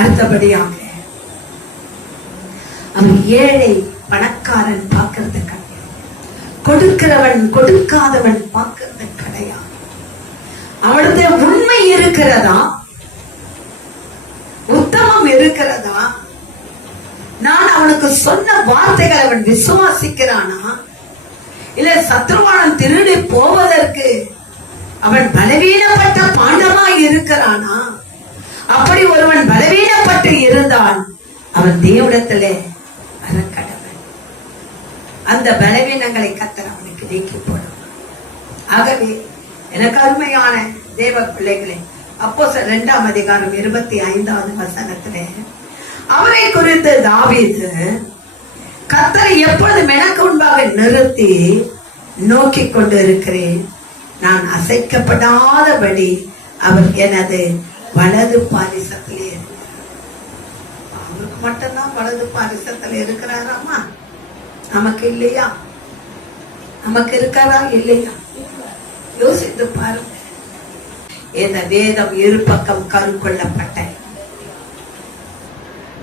அடுத்தபடியாக அவன் ஏழை பணக்காரன் பார்க்கறது கிடையாது, கொடுக்கிறவன் கொடுக்காதவன் பார்க்கறது கிடையாது. அவனுடைய உண்மை இருக்கிறதா, உத்தமம் இருக்கிறதா, நான் அவனுக்கு சொன்ன வார்த்தைகள் அவன் விசுவாசிக்கிறானா, இல்ல சத்ருவானன் திருடி போவதற்கு அவன் பலவீனப்பட்ட பாண்டமாய் இருக்கிறானா? அப்படி ஒருவன் பலவீனப்பட்டு இருந்தால் அவன் தேவனிடத்திலே வரக்கடவன். அந்த பலவீனங்களை கர்த்தர் அவனுக்கு நீக்கி போடும். ஆகவே எனக்கு அருமையான தேவ பிள்ளைகளே, அப்போஸ்தலர் 2ஆம் அதிகாரம் 25வது வசனத்திலே அவரை குறித்து தாவீது கர்த்தரை எப்பொழுதும் எனக்கு முன்பாக நிறுத்தி நோக்கி கொண்டு இருக்கிறேன், நான் அசைக்கப்படாதபடி அவர் எனது வலது பாரிசத்திலே இருக்கிறார். அவருக்கு மட்டும்தான் வலது பாரிசத்துல இருக்கிறாராமா, நமக்கு இல்லையா? நமக்கு இருக்காரா இல்லையா? யோசித்து பாருங்க. இந்த வேதம் இரு பக்கம் கருக்கொள்ளப்பட்ட,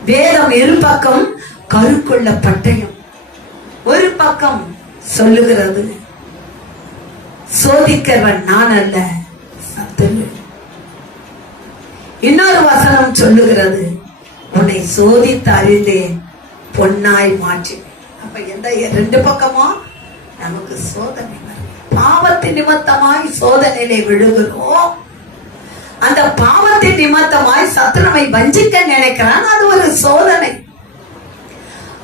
வேதம் இரு பக்கம் கருக்குள்ள பட்டயம். ஒரு பக்கம் சொல்லுகிறது சோதிக்கிறவன் நான் அல்ல சத்துரு. இன்னொரு வசனம் சொல்லுகிறது உன்னை சோதித்து அறிந்தேன் பொன்னாய் மாற்றி. அப்ப எந்த ரெண்டு பக்கமோ நமக்கு சோதனை வரும். பாவத்தின் நிமித்தமாய் சோதனையிலே விழுகிறோம். அந்த பாவத்தின் நிமித்தமாய் சத்துருவை வஞ்சிக்க நினைக்கிறான், அது ஒரு சோதனை.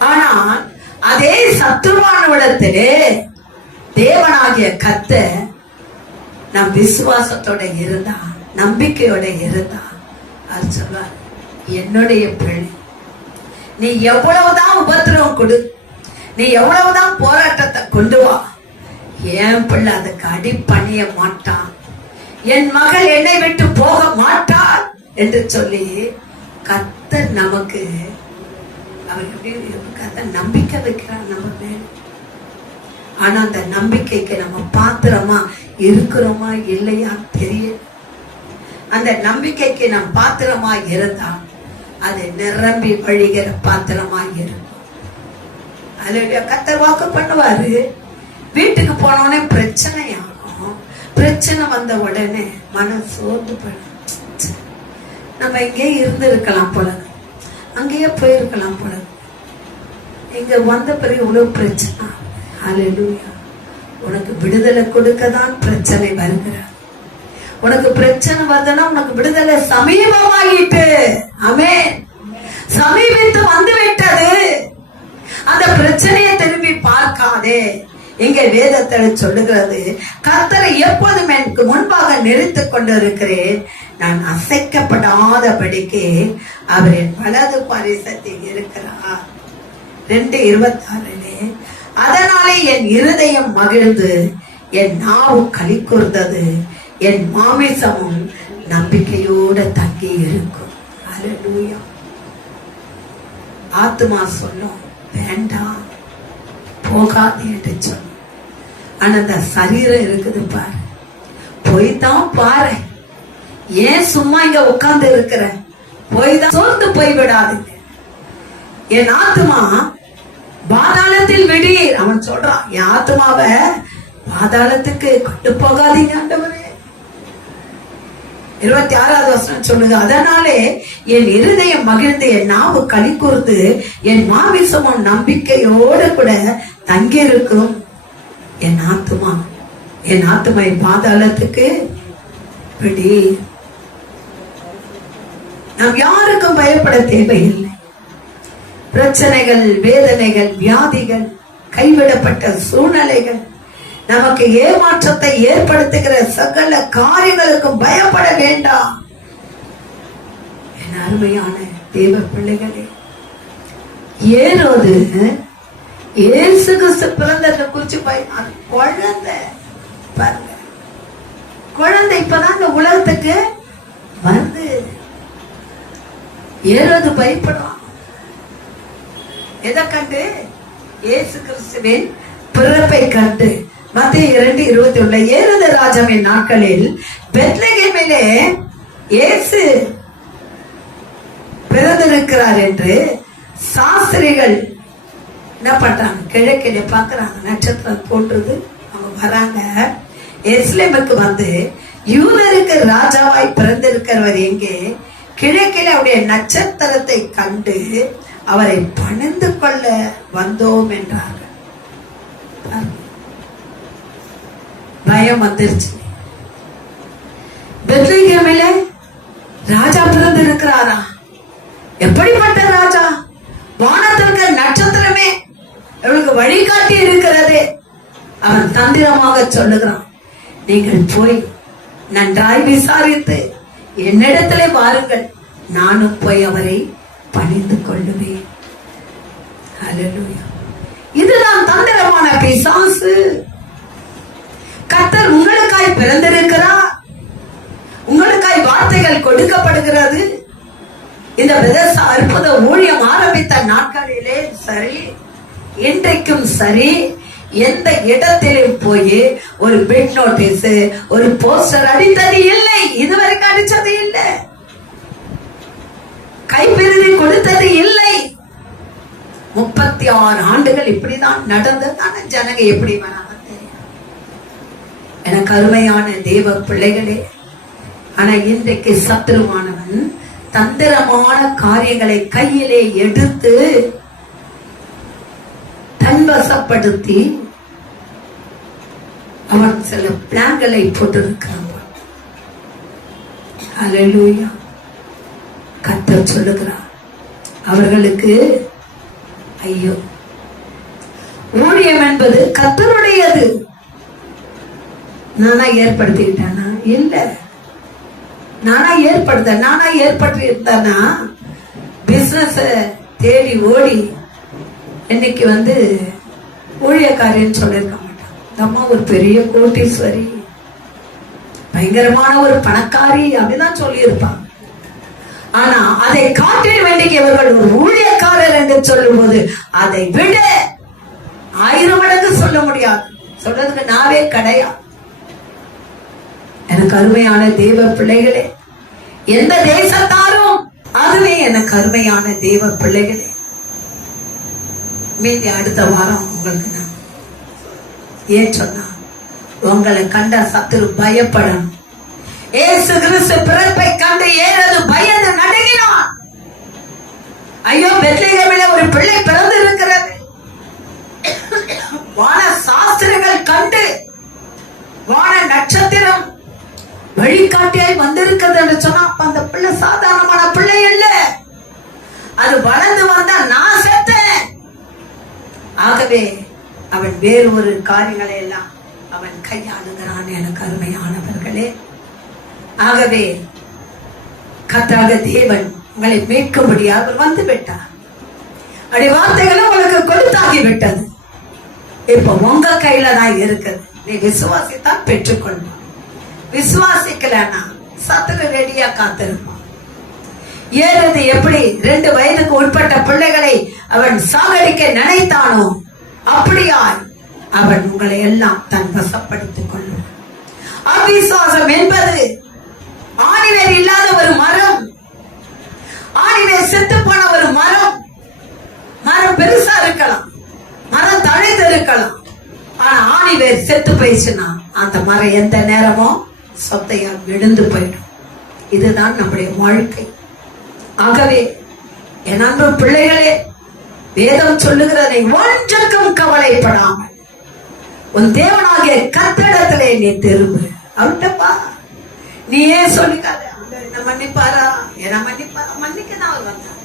ஆனால் அதே சத்துருவானவிடத்திலே தேவனாகிய கர்த்தர் நம் விசுவாசத்தோட இருந்தா, நம்பிக்கையோட இருந்தா, அது சொல்வார், என்னுடைய பிள்ளை நீ எவ்வளவுதான் உபத்திரவம் கொடு, நீ எவ்வளவுதான் போராட்டத்தை கொண்டு வா, என் பிள்ளை அதுக்கு அடிப்பணிய மாட்டான், என் மகள் என்னை விட்டு போக மாட்டார் என்று சொல்லி கர்த்தர் நமக்கு அவர் கர்த்தர் நம்பிக்கை வைக்கிறார் நம்ம மேல. ஆனா அந்த நம்பிக்கைக்கு நம்ம பாத்திரமா இருக்கிறோமா இல்லையா தெரியல. அந்த நம்பிக்கைக்கு நாம் பாத்திரமா இருந்தா அது நிரம்பி வழிகிற பாத்திரமா இருக்கும். அதுல கர்த்தர் வாக்கு பண்ணுவாரு. வீட்டுக்கு போனோடனே பிரச்சனை ஆகும். பிரச்சனை வந்த உடனே மனம் சோர்ந்து போயிடும். நம்ம இங்கே இருந்து இருக்கலாம் போல, அங்கேயே போயிருக்கலாம் போல, இங்க வந்த பிறகு இவ்வளவு பிரச்சனை. ஹல்லேலூயா. உனக்கு விடுதலை கொடுக்கதான் பிரச்சனை வருகிறார். உனக்கு பிரச்சனை வருதுன்னா உனக்கு விடுதலை சமீபமாயிட்டு. ஆமென். சமீபித்து வந்து விட்டது. அந்த பிரச்சனையை திரும்பி பார்க்காதே. இங்க வேதத்தில் சொல்லுகிறது, கர்த்தரை எப்போதும் எனக்கு முன்பாக நிறுத்திக் கொண்டு இருக்கிறேன், நான் அசைக்கப்படாதபடிக்கு அவர் என் வலது பாரிசத்தில் இருக்கிறார். 2:26 அதனாலே என் இருதயம் மகிழ்ந்து என் நாவு களி கூர்ந்தது, என் மாமிசமும் நம்பிக்கையோட தங்கி இருக்கும். ஹல்லேலூயா. ஆத்துமா சொல்லும் வேண்டாம் போகாது என்று சொல்லும். ஆனா அந்த சரீரம் இருக்குது பாரு, போய்தான் பாரு. ஏன் சும்மா இங்க உட்கார்ந்து இருக்கிற? போய்தான் சோர்ந்து போய் விடாதீங்க. என் ஆத்துமா பாதாளத்தில் விடீர். அவன் சொல்றான், என் ஆத்துமாவை பாதாளத்துக்கு கொண்டு போகாதீங்க ஆண்டவரே. 26வது வசனம் சொல்லுது, அதனாலே என் இருதயம் மகிழ்ந்து என் நாவு களி கூர்ந்து என் மாமிசமும் நம்பிக்கையோடு கூட தங்கி இருக்கும். என் ஆத்துமா பாதாளத்துக்கு விடி. நாம் யாருக்கும் பயப்பட தேவையில்லை. பிரச்சனைகள், வேதனைகள், வியாதிகள், கைவிடப்பட்ட சூழ்நிலைகள், நமக்கு ஏமாற்றத்தை ஏற்படுத்துகிற சகல காரியங்களுக்கும் பயப்பட வேண்டாம். என் அருமையான தேவ பிள்ளைகளே, ஏரோது இயேசு கிறிஸ்து பிறந்ததை குறிச்சு குழந்தை பாருங்க, குழந்தை இப்பதான் இந்த உலகத்துக்கு வந்து ஏரோது பயப்படும். எதை கண்டு? இயேசு கிறிஸ்துவின் பிறப்பை கண்டு. மத்தேயு 2:21 ஏரோது ராஜாவின் நாட்களில் பெத்லகேமிலே இயேசு பிறந்திருக்கிறார் என்று சாஸ்திரிகள் என்ன பண்றாங்க? கிழக்கில பாக்குறாங்க, நட்சத்திரம் தோன்றுது. அவங்க வராங்க, எருசலேமுக்கு வந்து யூதருக்கு ராஜாவாய் பிறந்திருக்கிறவர் எங்கே? கிழக்கில் அவருடைய நட்சத்திரத்தை கண்டு அவரை பணிந்து கொள்ள வந்தோம் என்றார்கள். பயம் வந்துருச்சு. பெத்லகேமிலே ராஜா பிறந்து இருக்கிறாரா? எப்படிப்பட்ட ராஜா? வானத்திற்கு நட்சத்திரமே அவளுக்கு வழிகாட்டி இருக்கிறது. அவன் தந்திரமாக சொல்லுகிறான், நீங்கள் போய் நன்றாய் விசாரித்து என்னிடத்திலே வாருங்கள், நானும் போய் அவரை பணிந்து கொள்ளுவேன். ஹல்லேலூயா. இதுதான் தந்திரமான பிசாசு. கர்த்தர் உங்களுக்காய் பிறந்திருக்கிறார், உங்களுக்காய் வார்த்தைகள் கொடுக்கப்படுகிறது. இந்த விதச அற்புத ஊழியம் ஆரம்பித்த நாட்களிலே சரி, இன்றைக்கும் சரி, எந்த இடத்திலும் போய் ஒரு பிட் நோட்டீஸ், ஒரு போஸ்டர் அடித்தது இல்லை. இதுவரைக்கும் அடிச்சது இல்லை. கைப்பெருதி கொடுத்தது இல்லை. 36 ஆண்டுகள் இப்படிதான் நடந்ததான ஜனங்க எப்படி வராங்க தெரியும். எனக்கு அருமையான தேவ பிள்ளைகளே, ஆனா இன்றைக்கு சத்துருவானவன் தந்திரமான காரியங்களை கையிலே எடுத்து தன்வசப்படுத்தி அவன் சில பிளான்களை போட்டிருக்கிறான். ஹல்லேலூயா. கர்த்தர் சொல்லுகிறார், அவர்களுக்கு ஐயோ. ஊழியம் என்பது கர்த்தருடையது. நானா ஏற்படுத்திக்கிட்டானா? இல்ல. நானா ஏற்பட்டு இருந்தானா பிசினஸ் தேடி ஓடி இன்னைக்கு வந்து ஊழியக்காரின்னு சொல்லியிருக்க மாட்டான். இந்த அம்மா ஒரு பெரிய கோட்டீஸ்வரி, பயங்கரமான ஒரு பணக்காரி அப்படிதான் சொல்லியிருப்பான். ஆனா அதை காட்டிட வேண்டியவர்கள் ஒரு ஊழியக்காரர் என்று சொல்லும் போது அதை விட 1000 மடங்கு சொல்ல முடியாது. சொல்றதுக்கு நாவே கிடையாது. எனக்கு அருமையான தேவ பிள்ளைகளே, எந்த தேசத்தாரும் அதுவே எனக்கு அருமையான தேவ பிள்ளைகளே. மீதி அடுத்த வாரம் உங்களுக்கு நான் ஏன் சொன்னா, உங்களை கண்ட சத்துரு பயப்படணும். இயேசு கிறிஸ்து பிறப்பை கண்டு ஏறது பயந்து நடுங்கினான். ஐயோ, பெத்லகேமிலே ஒரு பிள்ளை பிறந்து இருக்கிறது. வான சாஸ்திரங்கள் கண்டு, வான நட்சத்திரம் வழிகாட்டியாய் வந்திருக்கிறது என்று சொன்னா, அந்த பிள்ளை சாதாரணமான பிள்ளை இல்ல. அது வளர்ந்து வந்தா நான் செத்தேன். ஆகவே அவன் வேறு ஒரு காரியங்களை எல்லாம் அவன் கையாளுகிறான். எனக்கு அருமையானவர்களே, ஆகவே கர்த்தராகிய தேவன் உங்களை மீட்கும்படியாக வந்து விட்டார். அப்படி வார்த்தைகளும் உங்களுக்கு கொடுத்தாகி விட்டது. இப்ப உங்க கையில தான் இருக்குது. நீ விசுவாசித்தா பெற்றுக்கொள்ளும், விசுவாசிக்கலன்னா சத்துரு ரெடியா காத்திருப்பான். ஏறது எப்படி 2 வயதுக்கு உட்பட்ட பிள்ளைகளை அவன் சாகடிக்க நினைத்தானோ, அப்படியாய் அவன் உங்களை எல்லாம் தன் வசப்படுத்திக் கொள்ளும். அவிசுவாசம் என்பது ஆணிவேர் இல்லாத ஒரு மரம். ஆணிவேர் செத்து போன ஒரு மரம். மரம் பெருசா இருக்கலாம், மரம் தழைத்து இருக்கலாம், ஆனா ஆணிவேர் செத்து போயிடுச்சுன்னா அந்த மரம் எந்த நேரமும் சொத்தையா விழுந்து போயிடும். இதுதான் நம்முடைய வாழ்க்கை. ஆகவே என் அன்பு பிள்ளைகளே, வேதம் சொல்லுகிறதை ஒன்றுக்கும் கவலைப்படாமல் உன் தேவனாகிய கர்த்தரிடத்திலே நீ திரும்பு. அவன்கிட்டப்பா நீ ஏன் சொல்லிக்காத, என்ன மன்னிப்பாரா? என்ன மன்னிப்பாரா? மன்னிக்கதான் அவர் வந்தார்.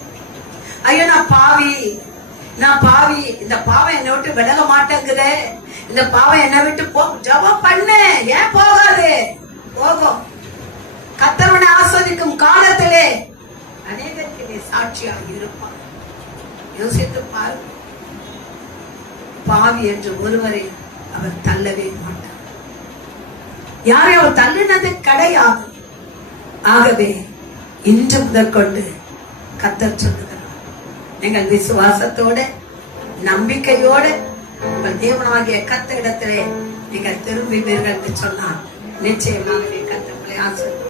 ஐயோ நான் பாவி, நான் பாவி, இந்த பாவம் என்னை விட்டு விலக மாட்டேங்குதே, இந்த பாவம் என்னை விட்டு போ. ஜெபம் பண்ணு, ஏன் போகாது? போகும். கர்த்தருடைய ஆஸ்வதிக்கும் காலத்திலே அநேகத்திலே சாட்சியாக இருப்பான். யோசித்து பாரு. பாவி என்று ஒருவரை அவர் தள்ளவே மாட்டார். யாரையும் அவர் தள்ளினது கிடையாது. ஆகவே இன்று முதற்கொண்டு கர்த்தர் சொல்லுகிறார், நீங்கள் விசுவாசத்தோட நம்பிக்கையோட உங்கள் தேவனாகிய கர்த்தரிடத்திலே நீங்கள் திரும்புவீர்கள் என்று சொன்னார். நிச்சயமாக கர்த்தர்களை ஆசீர்வதிப்பார்.